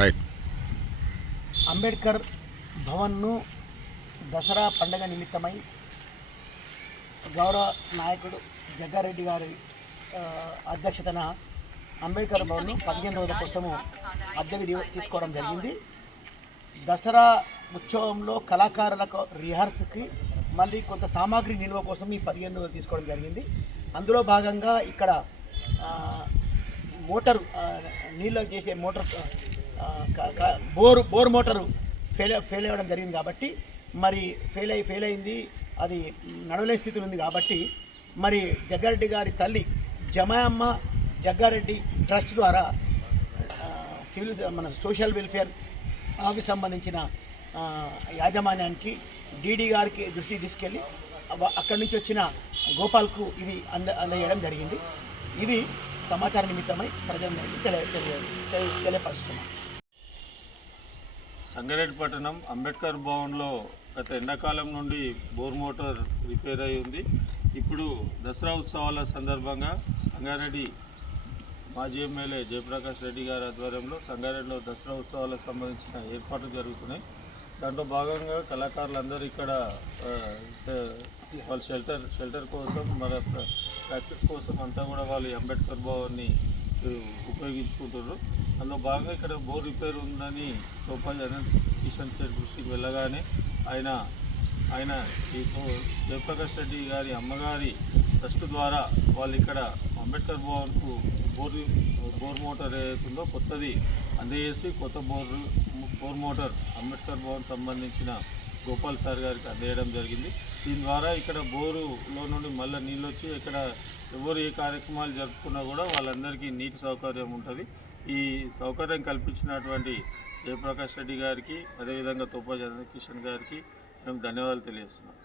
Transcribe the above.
Right Ambedkar భవన్ను Dasara పండగ నిమిత్తమై గౌరవ నాయకుడు జగ్గారెడ్డి గారి అధ్యక్షతన అంబేద్కర్ భవన్ను పదిహేను రోజుల కోసము అద్దెకి తీసుకోవడం జరిగింది. దసరా ఉత్సవంలో కళాకారులకు రిహార్స్కి మళ్ళీ కొంత సామాగ్రి నిల్వ కోసం ఈ పదిహేను రోజులు తీసుకోవడం జరిగింది. అందులో భాగంగా ఇక్కడ మోటార్ నీళ్ళు చేసే motor bore bore motor fail fail అవ్వడం జరిగింది కాబట్టి మరి ఫెయిల్ అయి ఫెయిల్ అయింది అది నడవలే స్థితిలో ఉంది కాబట్టి మరి జగ్గారెడ్డి గారి తల్లి జమాయమ్మ జగ్గారెడ్డి ట్రస్ట్ ద్వారా సివిల్ మన సోషల్ వెల్ఫేర్ ఆఫీస్ సంబంధించిన యాజమాన్యానికి డీడీ గారికి దృష్టికి తీసుకెళ్ళి అక్కడి నుంచి వచ్చిన గోపాల్కు ఇది అంద అందజేయడం జరిగింది. ఇది సమాచార నిమిత్తమై ప్రజలందరికీ తెలియ తెలియ తెలియపరుస్తున్నాను సంగారెడ్డి పట్టణం అంబేద్కర్ భవన్లో గత ఎండాకాలం నుండి బోర్ మోటార్ రిపేర్ అయి ఉంది. ఇప్పుడు దసరా ఉత్సవాల సందర్భంగా సంగారెడ్డి మాజీ ఎమ్మెల్యే జయప్రకాష్ రెడ్డి గారి ఆధ్వర్యంలో సంగారెడ్డిలో దసరా ఉత్సవాలకు సంబంధించిన ఏర్పాట్లు జరుగుతున్నాయి. దాంట్లో భాగంగా కళాకారులందరూ ఇక్కడ వాళ్ళ షెల్టర్ షెల్టర్ కోసం మన ప్రాక్టీస్ కోసం అంతా కూడా వాళ్ళు అంబేద్కర్ భవన్ని ఉపయోగించుకుంటున్నారు. అందులో భాగంగా ఇక్కడ బోర్ రిపేర్ ఉందని గోపాల్ అనంత్ కిషన్ శెట్టి దృష్టికి వెళ్ళగానే ఆయన ఆయన ఈ జయప్రకాష్ రెడ్డి గారి అమ్మగారి ట్రస్ట్ ద్వారా వాళ్ళు ఇక్కడ అంబేద్కర్ భవన్కు బోర్ బోర్ మోటార్ ఏదైతుందో కొత్తది అందజేసి కొత్త bore bore motor Ambedkar Bhavan సంబంధించిన గోపాల్ సార్ గారికి అందజేయడం జరిగింది. దీని ద్వారా ఇక్కడ బోరులో నుండి మళ్ళీ నీళ్ళు వచ్చి ఇక్కడ ఎవరు ఏ కార్యక్రమాలు జరుపుకున్నా కూడా వాళ్ళందరికీ నీటి సౌకర్యం ఉంటుంది. ఈ సౌకర్యం కల్పించినటువంటి జయప్రకాష్ రెడ్డి గారికి అదేవిధంగా తోపా జగన్ కిషన్ గారికి మేము ధన్యవాదాలు తెలియజేస్తున్నాం.